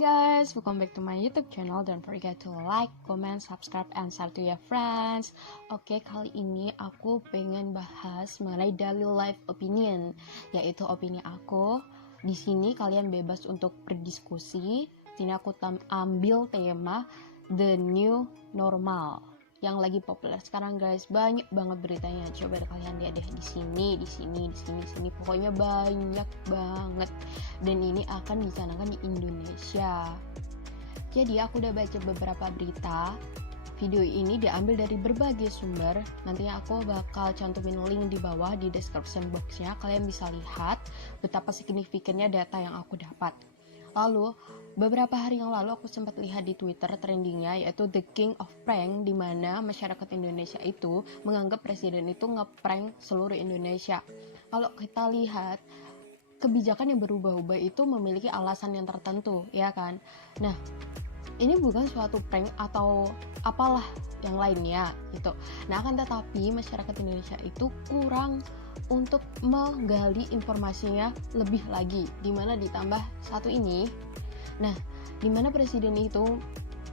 guys, welcome back to my YouTube channel. Don't forget to like, comment, subscribe, and share to your friends. Oke, kali ini aku pengen bahas mengenai daily life opinion, yaitu opini aku. Di sini kalian bebas untuk berdiskusi. Sini aku ambil tema the new normal yang lagi populer sekarang guys. Banyak banget beritanya. Coba kalian lihat deh di sini. Pokoknya banyak banget. Dan ini akan dicanangkan di Indonesia. Jadi aku udah baca beberapa berita. Video ini diambil dari berbagai sumber. Nantinya aku bakal cantumin link di bawah di description boxnya. Kalian bisa lihat betapa signifikannya data yang aku dapat. Lalu, beberapa hari yang lalu aku sempat lihat di Twitter trendingnya yaitu The King of Prank, di mana masyarakat Indonesia itu menganggap presiden itu ngeprank seluruh Indonesia. Kalau kita lihat, kebijakan yang berubah-ubah itu memiliki alasan yang tertentu, ya kan? Nah, ini bukan suatu prank atau apalah yang lainnya gitu. Nah, akan tetapi masyarakat Indonesia itu kurang untuk menggali informasinya lebih lagi, dimana ditambah satu ini. Nah, dimana presiden itu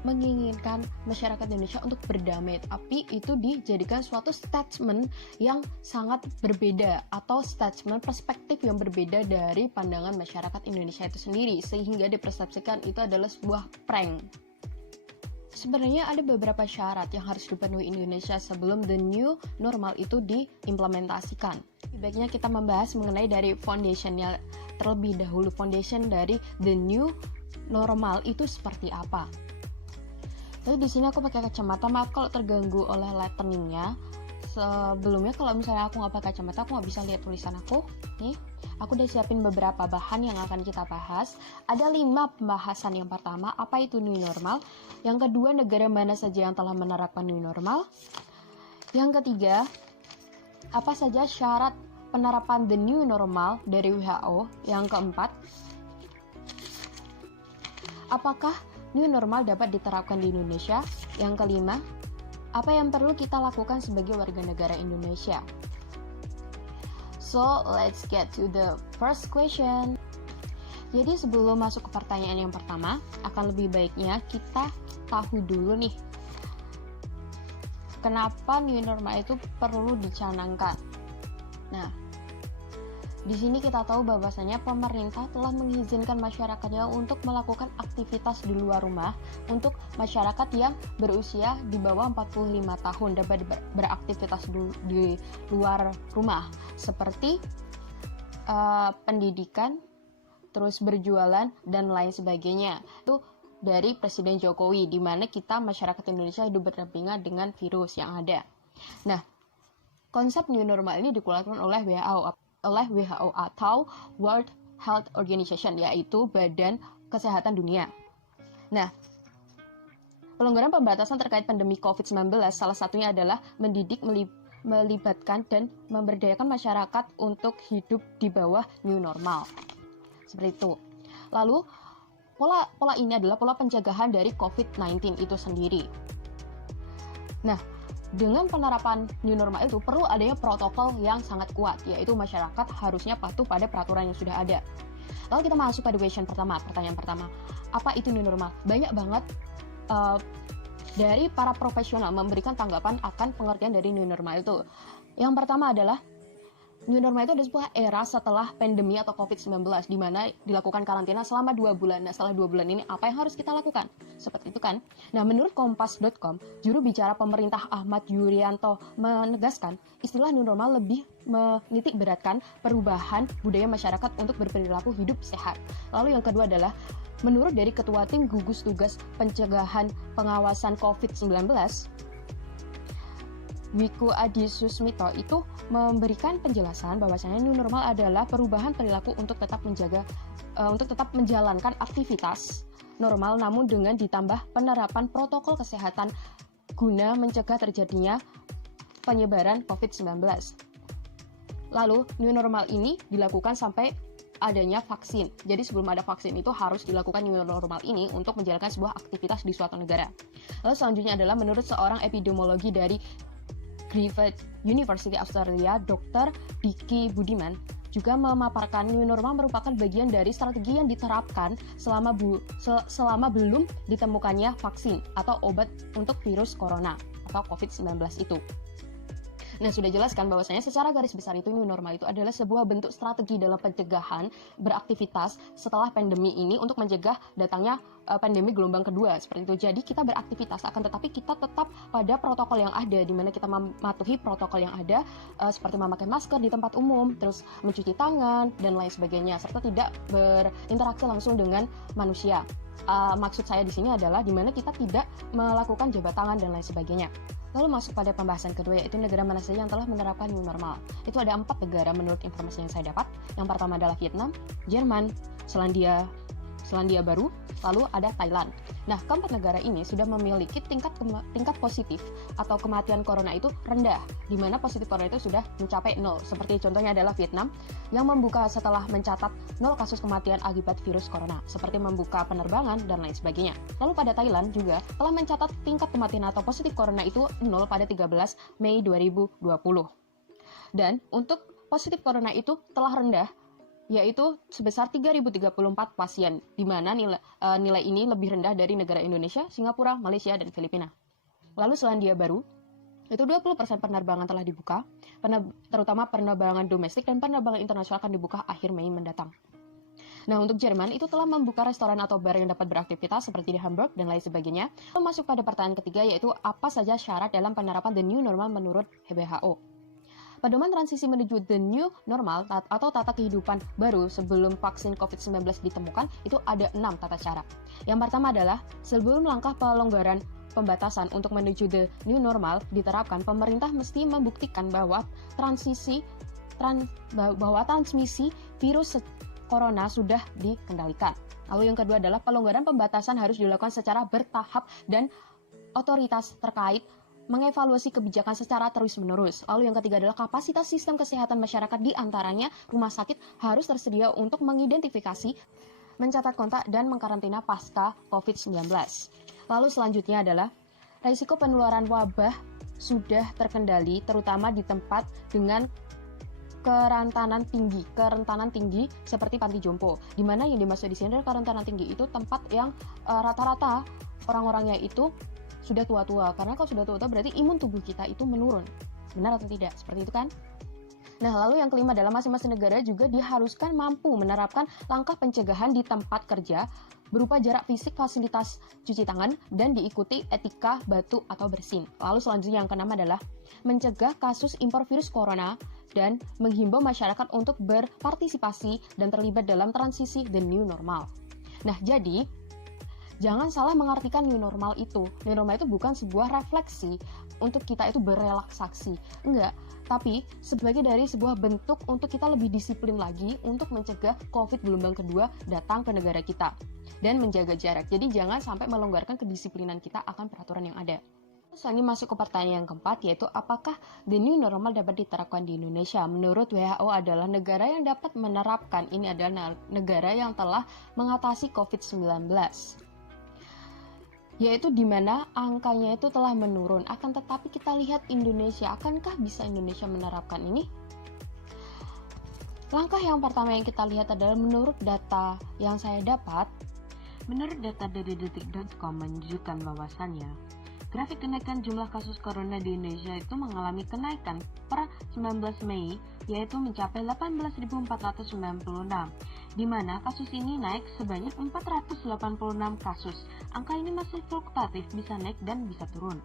menginginkan masyarakat Indonesia untuk berdamai, tapi itu dijadikan suatu statement yang sangat berbeda atau statement perspektif yang berbeda dari pandangan masyarakat Indonesia itu sendiri, sehingga dipersepsikan itu adalah sebuah prank. Sebenarnya ada beberapa syarat yang harus dipenuhi Indonesia sebelum the new normal itu diimplementasikan. Baiknya kita membahas mengenai dari foundationnya terlebih dahulu. Foundation dari the new normal itu seperti apa? Jadi di sini aku pakai kacamata. Maaf kalau terganggu oleh letteringnya. Sebelumnya kalau misalnya aku nggak pakai kacamata, aku nggak bisa lihat tulisan aku. Nih, aku udah siapin beberapa bahan yang akan kita bahas. Ada 5 pembahasan. Yang pertama, apa itu new normal? Yang kedua, negara mana saja yang telah menerapkan new normal? Yang ketiga, apa saja syarat penerapan the new normal dari WHO? Yang keempat, apakah new normal dapat diterapkan di Indonesia? Yang kelima, apa yang perlu kita lakukan sebagai warga negara Indonesia? So, let's get to the first question. Jadi sebelum masuk ke pertanyaan yang pertama, akan lebih baiknya kita tahu dulu nih, kenapa new normal itu perlu dicanangkan. Nah, di sini kita tahu bahwasanya pemerintah telah mengizinkan masyarakatnya untuk melakukan aktivitas di luar rumah untuk masyarakat yang berusia di bawah 45 tahun dapat beraktivitas di luar rumah seperti pendidikan, terus berjualan dan lain sebagainya. Itu dari Presiden Jokowi, di mana kita masyarakat Indonesia hidup berdampingan dengan virus yang ada. Nah, konsep new normal ini dikeluarkan oleh WHO atau World Health Organization, yaitu Badan Kesehatan Dunia. Nah, pelonggaran pembatasan terkait pandemi COVID-19 salah satunya adalah mendidik, melibatkan dan memberdayakan masyarakat untuk hidup di bawah new normal. Seperti itu. Lalu, pola ini adalah pola pencegahan dari COVID-19 itu sendiri. Nah, dengan penerapan new normal itu perlu adanya protokol yang sangat kuat, yaitu masyarakat harusnya patuh pada peraturan yang sudah ada. Lalu kita masuk pada pertanyaan pertama. Apa itu new normal? Banyak banget dari para profesional memberikan tanggapan akan pengertian dari new normal itu. Yang pertama adalah new normal itu adalah sebuah era setelah pandemi atau COVID-19, di mana dilakukan karantina selama 2 bulan. Nah, setelah 2 bulan ini, apa yang harus kita lakukan? Seperti itu kan? Nah, menurut Kompas.com, juru bicara pemerintah Ahmad Yuryanto menegaskan, istilah new normal lebih menitik beratkan perubahan budaya masyarakat untuk berperilaku hidup sehat. Lalu yang kedua adalah, menurut dari Ketua Tim Gugus Tugas Pencegahan Pengawasan COVID-19, Wiku Adhisa Smito itu memberikan penjelasan bahwasanya new normal adalah perubahan perilaku untuk tetap menjalankan aktivitas normal, namun dengan ditambah penerapan protokol kesehatan guna mencegah terjadinya penyebaran COVID-19. Lalu new normal ini dilakukan sampai adanya vaksin. Jadi sebelum ada vaksin itu harus dilakukan new normal ini untuk menjalankan sebuah aktivitas di suatu negara. Lalu selanjutnya adalah menurut seorang epidemiologi dari Griffith University Australia, Dr. Diki Budiman, juga memaparkan new normal merupakan bagian dari strategi yang diterapkan selama belum ditemukannya vaksin atau obat untuk virus corona atau COVID-19 itu. Nah, sudah jelaskan bahwasanya secara garis besar itu new normal itu adalah sebuah bentuk strategi dalam pencegahan beraktivitas setelah pandemi ini untuk mencegah datangnya pandemi gelombang kedua seperti itu. Jadi kita beraktivitas akan tetapi kita tetap pada protokol yang ada, di mana kita mematuhi protokol yang ada seperti memakai masker di tempat umum, terus mencuci tangan dan lain sebagainya, serta tidak berinteraksi langsung dengan manusia. Maksud saya di sini adalah di mana kita tidak melakukan jabat tangan dan lain sebagainya. Lalu masuk pada pembahasan kedua, yaitu negara mana saja yang telah menerapkan new normal. Itu ada 4 negara menurut informasi yang saya dapat. Yang pertama adalah Vietnam, Jerman, Selandia Baru, lalu ada Thailand. Nah, keempat negara ini sudah memiliki tingkat positif atau kematian corona itu rendah, di mana positif corona itu sudah mencapai 0. Seperti contohnya adalah Vietnam yang membuka setelah mencatat 0 kasus kematian akibat virus corona, seperti membuka penerbangan dan lain sebagainya. Lalu pada Thailand juga telah mencatat tingkat kematian atau positif corona itu 0 pada 13 Mei 2020. Dan untuk positif corona itu telah rendah, yaitu sebesar 3.034 pasien, di mana nilai ini lebih rendah dari negara Indonesia, Singapura, Malaysia, dan Filipina. Lalu Selandia Baru, itu 20% penerbangan telah dibuka, terutama penerbangan domestik dan penerbangan internasional akan dibuka akhir Mei mendatang. Nah, untuk Jerman itu telah membuka restoran atau bar yang dapat beraktivitas seperti di Hamburg dan lain sebagainya. Lalu masuk pada pertanyaan ketiga, yaitu apa saja syarat dalam penerapan the new normal menurut WHO. Pedoman transisi menuju the new normal atau tata kehidupan baru sebelum vaksin COVID-19 ditemukan itu ada 6 tata cara. Yang pertama adalah sebelum langkah pelonggaran pembatasan untuk menuju the new normal diterapkan, pemerintah mesti membuktikan bahwa transmisi virus corona sudah dikendalikan. Lalu yang kedua adalah pelonggaran pembatasan harus dilakukan secara bertahap dan otoritas terkait mengevaluasi kebijakan secara terus-menerus. Lalu yang ketiga adalah kapasitas sistem kesehatan masyarakat, di antaranya rumah sakit harus tersedia untuk mengidentifikasi, mencatat kontak, dan mengkarantina pasca COVID-19. Lalu selanjutnya adalah risiko penularan wabah sudah terkendali, terutama di tempat dengan kerentanan tinggi seperti panti jompo, di mana yang dimaksud di sini adalah kerentanan tinggi itu tempat yang rata-rata orang-orangnya itu sudah tua-tua, karena kalau sudah tua-tua berarti imun tubuh kita itu menurun. Benar atau tidak? Seperti itu kan? Nah, lalu yang kelima adalah masing-masing negara juga diharuskan mampu menerapkan langkah pencegahan di tempat kerja berupa jarak fisik, fasilitas cuci tangan, dan diikuti etika batuk atau bersin. Lalu selanjutnya yang keenam adalah mencegah kasus impor virus corona dan menghimbau masyarakat untuk berpartisipasi dan terlibat dalam transisi the new normal. Nah, jadi jangan salah mengartikan new normal itu. New normal itu bukan sebuah refleksi untuk kita itu berelaksasi. Enggak. Tapi sebagai dari sebuah bentuk untuk kita lebih disiplin lagi untuk mencegah COVID gelombang kedua datang ke negara kita. Dan menjaga jarak. Jadi jangan sampai melonggarkan kedisiplinan kita akan peraturan yang ada. Selanjutnya masuk ke pertanyaan yang keempat, yaitu apakah the new normal dapat diterapkan di Indonesia? Menurut WHO adalah negara yang dapat menerapkan. Ini adalah negara yang telah mengatasi COVID-19. Yaitu di mana angkanya itu telah menurun. Akan tetapi kita lihat Indonesia, akankah bisa Indonesia menerapkan ini? Langkah yang pertama yang kita lihat adalah menurut data yang saya dapat. Menurut data dari detik.com menunjukkan bahwasannya grafik kenaikan jumlah kasus corona di Indonesia itu mengalami kenaikan per 19 Mei, yaitu mencapai 18.496, di mana kasus ini naik sebanyak 486 kasus. Angka ini masih fluktuatif, bisa naik dan bisa turun.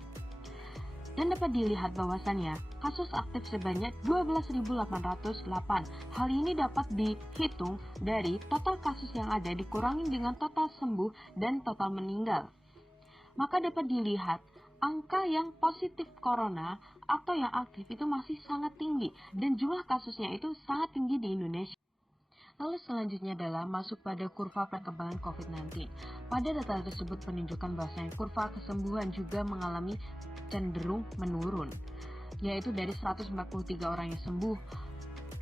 Dan dapat dilihat bahwasannya kasus aktif sebanyak 12.808. Hal ini dapat dihitung dari total kasus yang ada dikurangi dengan total sembuh dan total meninggal. Maka dapat dilihat angka yang positif corona atau yang aktif itu masih sangat tinggi dan jumlah kasusnya itu sangat tinggi di Indonesia. Lalu selanjutnya adalah masuk pada kurva perkembangan COVID-19. Pada data tersebut menunjukkan bahwasanya kurva kesembuhan juga mengalami cenderung menurun, yaitu dari 143 orang yang sembuh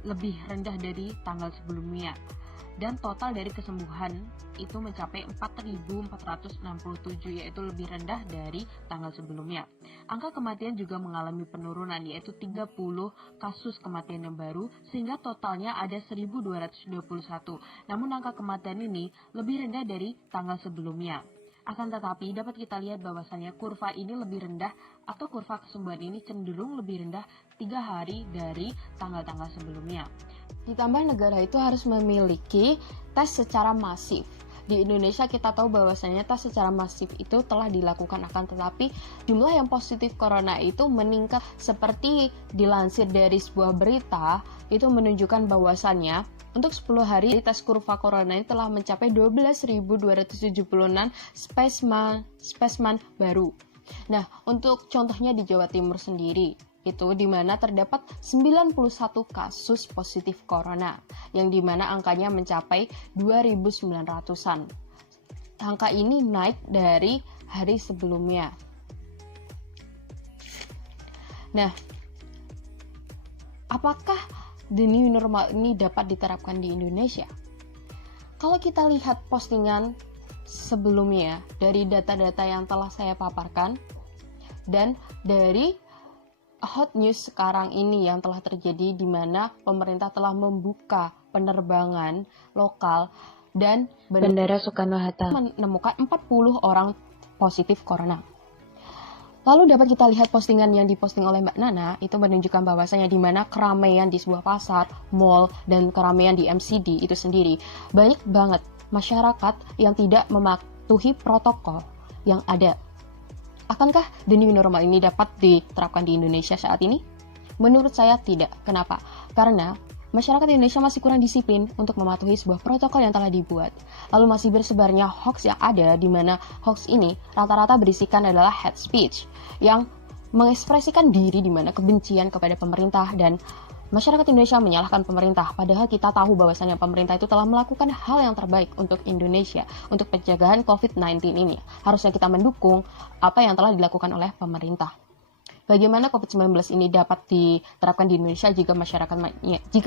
lebih rendah dari tanggal sebelumnya. dan total dari kesembuhan itu mencapai 4.467, yaitu lebih rendah dari tanggal sebelumnya. Angka kematian juga mengalami penurunan, yaitu 30 kasus kematian yang baru sehingga totalnya ada 1.221. Namun angka kematian ini lebih rendah dari tanggal sebelumnya. Akan tetapi dapat kita lihat bahwasannya kurva ini lebih rendah atau kurva kesembuhan ini cenderung lebih rendah 3 hari dari tanggal-tanggal sebelumnya. Ditambah negara itu harus memiliki tes secara masif. Di Indonesia kita tahu bahwasanya tes secara masif itu telah dilakukan, akan tetapi jumlah yang positif corona itu meningkat. Seperti dilansir dari sebuah berita itu menunjukkan bahwasannya untuk 10 hari tes kurva corona ini telah mencapai 12.276 spesimen baru. Nah, untuk contohnya di Jawa Timur sendiri, itu di mana terdapat 91 kasus positif corona, yang dimana angkanya mencapai 2.900-an. Angka ini naik dari hari sebelumnya. Nah, apakah the new normal ini dapat diterapkan di Indonesia? Kalau kita lihat postingan sebelumnya dari data-data yang telah saya paparkan dan dari hot news sekarang ini yang telah terjadi, di mana pemerintah telah membuka penerbangan lokal dan Bandara Soekarno-Hatta menemukan 40 orang positif corona. Lalu dapat kita lihat postingan yang diposting oleh Mbak Nana itu menunjukkan bahwasanya di mana keramaian di sebuah pasar, mall, dan keramaian di MCD itu sendiri banyak banget masyarakat yang tidak mematuhi protokol yang ada. Akankah the new normal ini dapat diterapkan di Indonesia saat ini? Menurut saya tidak. Kenapa? Karena masyarakat Indonesia masih kurang disiplin untuk mematuhi sebuah protokol yang telah dibuat. Lalu masih bersebarnya hoax yang ada, di mana hoax ini rata-rata berisikan adalah hate speech yang mengekspresikan diri di mana kebencian kepada pemerintah, dan masyarakat Indonesia menyalahkan pemerintah, padahal kita tahu bahwasannya pemerintah itu telah melakukan hal yang terbaik untuk Indonesia, untuk pencegahan COVID-19 ini. Harusnya kita mendukung apa yang telah dilakukan oleh pemerintah. Bagaimana COVID-19 ini dapat diterapkan di Indonesia jika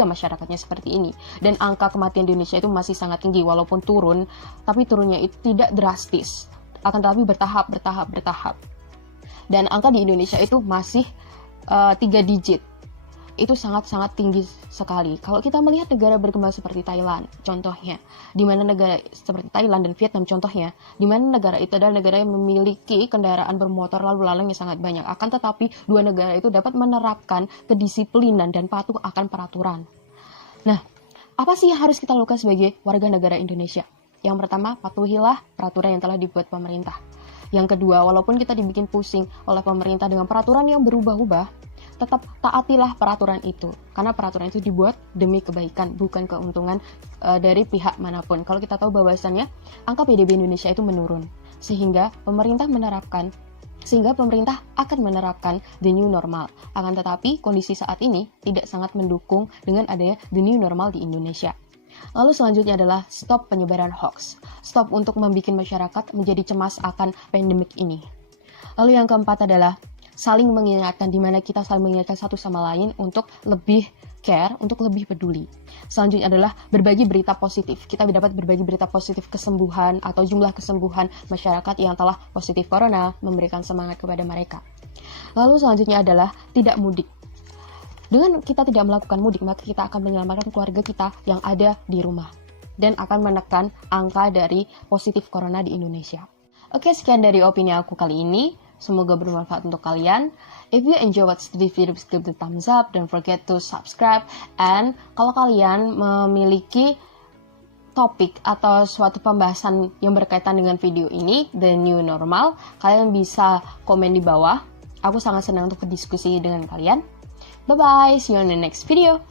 masyarakatnya seperti ini? Dan angka kematian di Indonesia itu masih sangat tinggi, walaupun turun, tapi turunnya itu tidak drastis, akan tetapi bertahap. Dan angka di Indonesia itu masih 3 digit. Itu sangat-sangat tinggi sekali. Kalau kita melihat negara berkembang seperti Thailand, contohnya, di mana negara seperti Thailand dan Vietnam contohnya, di mana negara itu adalah negara yang memiliki kendaraan bermotor lalu lalang yang sangat banyak. Akan tetapi dua negara itu dapat menerapkan kedisiplinan dan patuh akan peraturan. Nah, apa sih yang harus kita lakukan sebagai warga negara Indonesia? Yang pertama, patuhilah peraturan yang telah dibuat pemerintah. Yang kedua, walaupun kita dibikin pusing oleh pemerintah dengan peraturan yang berubah-ubah, tetap taatilah peraturan itu, karena peraturan itu dibuat demi kebaikan, bukan keuntungan dari pihak manapun. Kalau kita tahu bahwasannya angka PDB Indonesia itu menurun, sehingga pemerintah akan menerapkan the new normal. Akan tetapi kondisi saat ini tidak sangat mendukung dengan adanya the new normal di Indonesia. Lalu selanjutnya adalah stop penyebaran hoax. Stop untuk membuat masyarakat menjadi cemas akan pandemik ini. Lalu yang keempat adalah saling mengingatkan, di mana kita saling mengingatkan satu sama lain untuk lebih care, untuk lebih peduli. Selanjutnya adalah berbagi berita positif. Kita dapat berbagi berita positif kesembuhan atau jumlah kesembuhan masyarakat yang telah positif corona, memberikan semangat kepada mereka. Lalu selanjutnya adalah tidak mudik. Dengan kita tidak melakukan mudik, maka kita akan menyelamatkan keluarga kita yang ada di rumah dan akan menekan angka dari positif corona di Indonesia. Oke, sekian dari opini aku kali ini. Semoga bermanfaat untuk kalian. If you enjoy watch this video, please give the thumbs up. Don't forget to subscribe. And kalau kalian memiliki topik atau suatu pembahasan yang berkaitan dengan video ini, the new normal, kalian bisa komen di bawah. Aku sangat senang untuk berdiskusi dengan kalian. Bye-bye, see you on the next video.